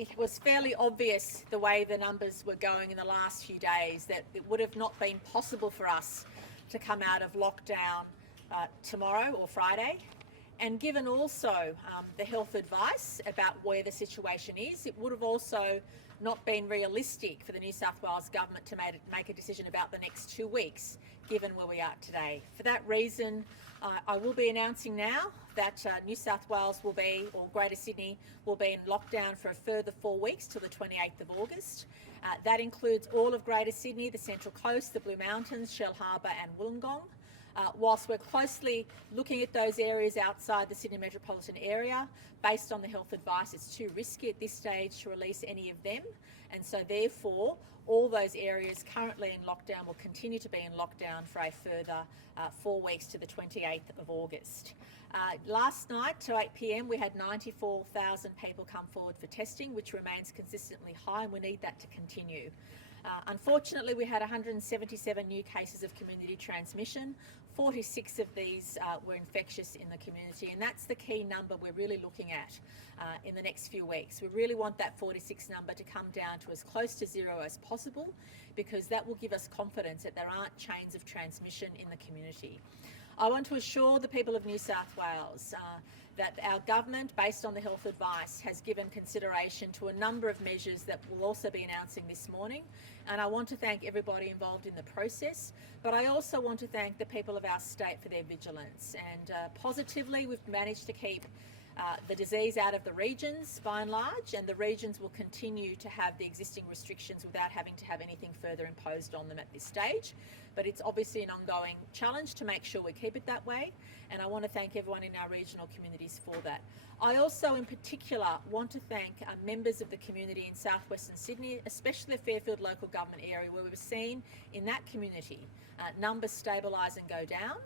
it was fairly obvious the way the numbers were going in the last few days that it would have not been possible for us to come out of lockdown tomorrow or Friday. And given also the health advice about where the situation is, it would have also not been realistic for the New South Wales government to make a decision about the next 2 weeks, given where we are today. For that reason, I will be announcing now that New South Wales will be, or Greater Sydney, will be in lockdown for a further 4 weeks till the 28th of August. That includes all of Greater Sydney, the Central Coast, the Blue Mountains, Shellharbour and Wollongong. Whilst we're closely looking at those areas outside the Sydney metropolitan area, based on the health advice, it's too risky at this stage to release any of them. And so therefore, all those areas currently in lockdown will continue to be in lockdown for a further 4 weeks to the 28th of August. Last night to 8 p.m, we had 94,000 people come forward for testing, which remains consistently high, and we need that to continue. Unfortunately, we had 177 new cases of community transmission. 46 of these were infectious in the community, and that's the key number we're really looking at in the next few weeks. We really want that 46 number to come down to as close to zero as possible, because that will give us confidence that there aren't chains of transmission in the community. I want to assure the people of New South Wales that our government, based on the health advice, has given consideration to a number of measures that we'll also be announcing this morning. And I want to thank everybody involved in the process, but I also want to thank the people of our state for their vigilance. And positively, we've managed to keep the disease out of the regions by and large, and the regions will continue to have the existing restrictions without having to have anything further imposed on them at this stage. But it's obviously an ongoing challenge to make sure we keep it that way, and I want to thank everyone in our regional communities for that. I also in particular want to thank members of the community in southwestern Sydney, especially the Fairfield local government area, where we've seen in that community numbers stabilise and go down,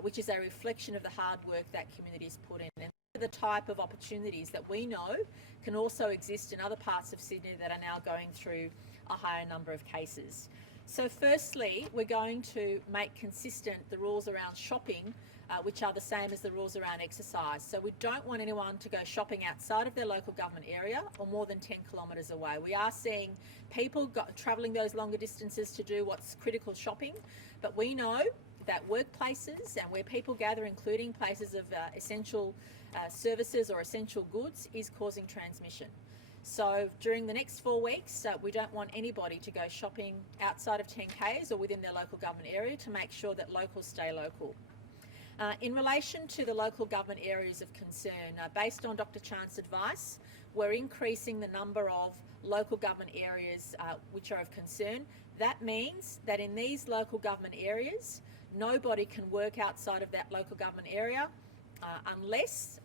which is a reflection of the hard work that community's put in. And the type of opportunities that we know can also exist in other parts of Sydney that are now going through a higher number of cases. So firstly, we're going to make consistent the rules around shopping, which are the same as the rules around exercise. So we don't want anyone to go shopping outside of their local government area or more than 10 kilometres away. We are seeing people travelling those longer distances to do what's critical shopping, but we know that workplaces and where people gather, including places of essential services or essential goods, is causing transmission. So during the next 4 weeks, we don't want anybody to go shopping outside of 10 Ks or within their local government area, to make sure that locals stay local. In relation to the local government areas of concern, based on Dr. Chant's advice, we're increasing the number of local government areas which are of concern. That means that in these local government areas, nobody can work outside of that local government area unless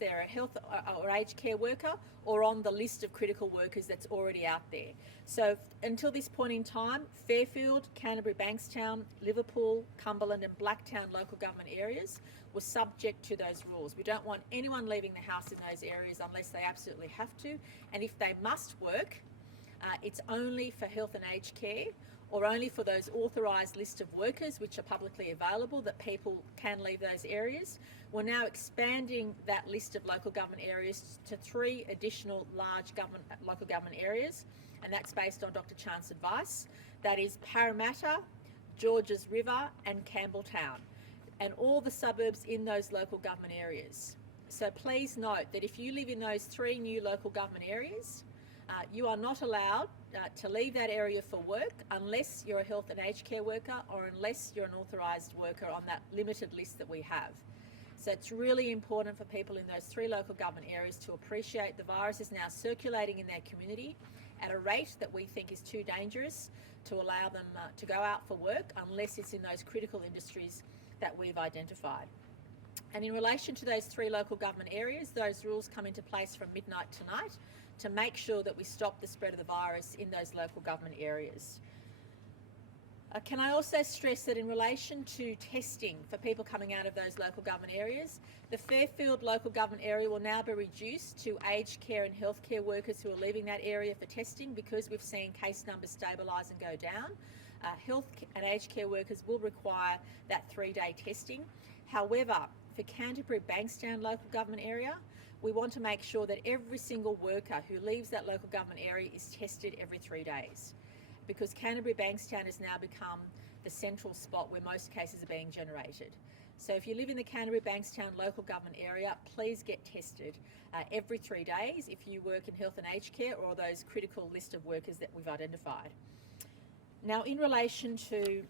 they're a health or aged care worker or on the list of critical workers that's already out there. So until this point in time, Fairfield, Canterbury, Bankstown, Liverpool, Cumberland and Blacktown local government areas were subject to those rules. We don't want anyone leaving the house in those areas unless they absolutely have to, and if they must work, it's only for health and aged care, or only for those authorised list of workers which are publicly available that people can leave those areas. We're now expanding that list of local government areas to 3 additional large local government areas, and that's based on Dr. Chant's advice. That is Parramatta, Georges River and Campbelltown, and all the suburbs in those local government areas. So please note that if you live in those 3 new local government areas, you are not allowed to leave that area for work unless you're a health and aged care worker or unless you're an authorised worker on that limited list that we have. So it's really important for people in those 3 local government areas to appreciate the virus is now circulating in their community at a rate that we think is too dangerous to allow them to go out for work unless it's in those critical industries that we've identified. And in relation to those 3 local government areas, those rules come into place from midnight tonight to make sure that we stop the spread of the virus in those local government areas. Can I also stress that in relation to testing for people coming out of those local government areas, the Fairfield local government area will now be reduced to aged care and healthcare workers who are leaving that area for testing, because we've seen case numbers stabilise and go down. Health and aged care workers will require that 3-day testing. However, for Canterbury Bankstown local government area, we want to make sure that every single worker who leaves that local government area is tested every 3 days, because Canterbury Bankstown has now become the central spot where most cases are being generated. So if you live in the Canterbury Bankstown local government area, please get tested every 3 days if you work in health and aged care or those critical list of workers that we've identified. Now, in relation to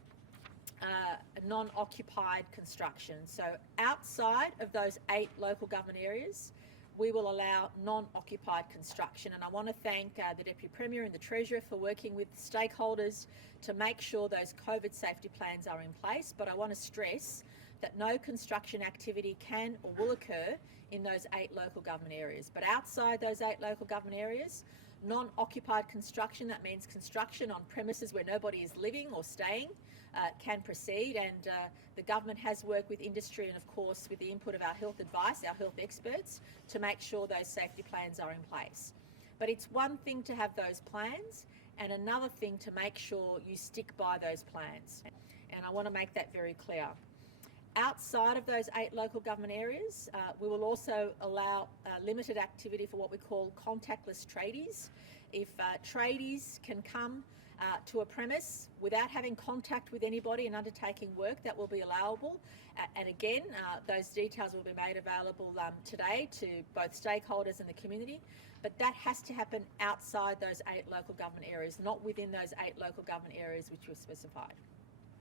non-occupied construction, so outside of those 8 local government areas, we will allow non-occupied construction. And I want to thank the Deputy Premier and the Treasurer for working with stakeholders to make sure those COVID safety plans are in place. But I want to stress that no construction activity can or will occur in those 8 local government areas. But outside those 8 local government areas, non-occupied construction, that means construction on premises where nobody is living or staying, can proceed, and the government has worked with industry and of course with the input of our health advice, our health experts, to make sure those safety plans are in place. But it's one thing to have those plans and another thing to make sure you stick by those plans, and I want to make that very clear. Outside of those 8 local government areas, we will also allow limited activity for what we call contactless tradies. If tradies can come to a premise without having contact with anybody and undertaking work, that will be allowable. And again, those details will be made available today to both stakeholders and the community. But that has to happen outside those 8 local government areas, not within those 8 local government areas which were specified.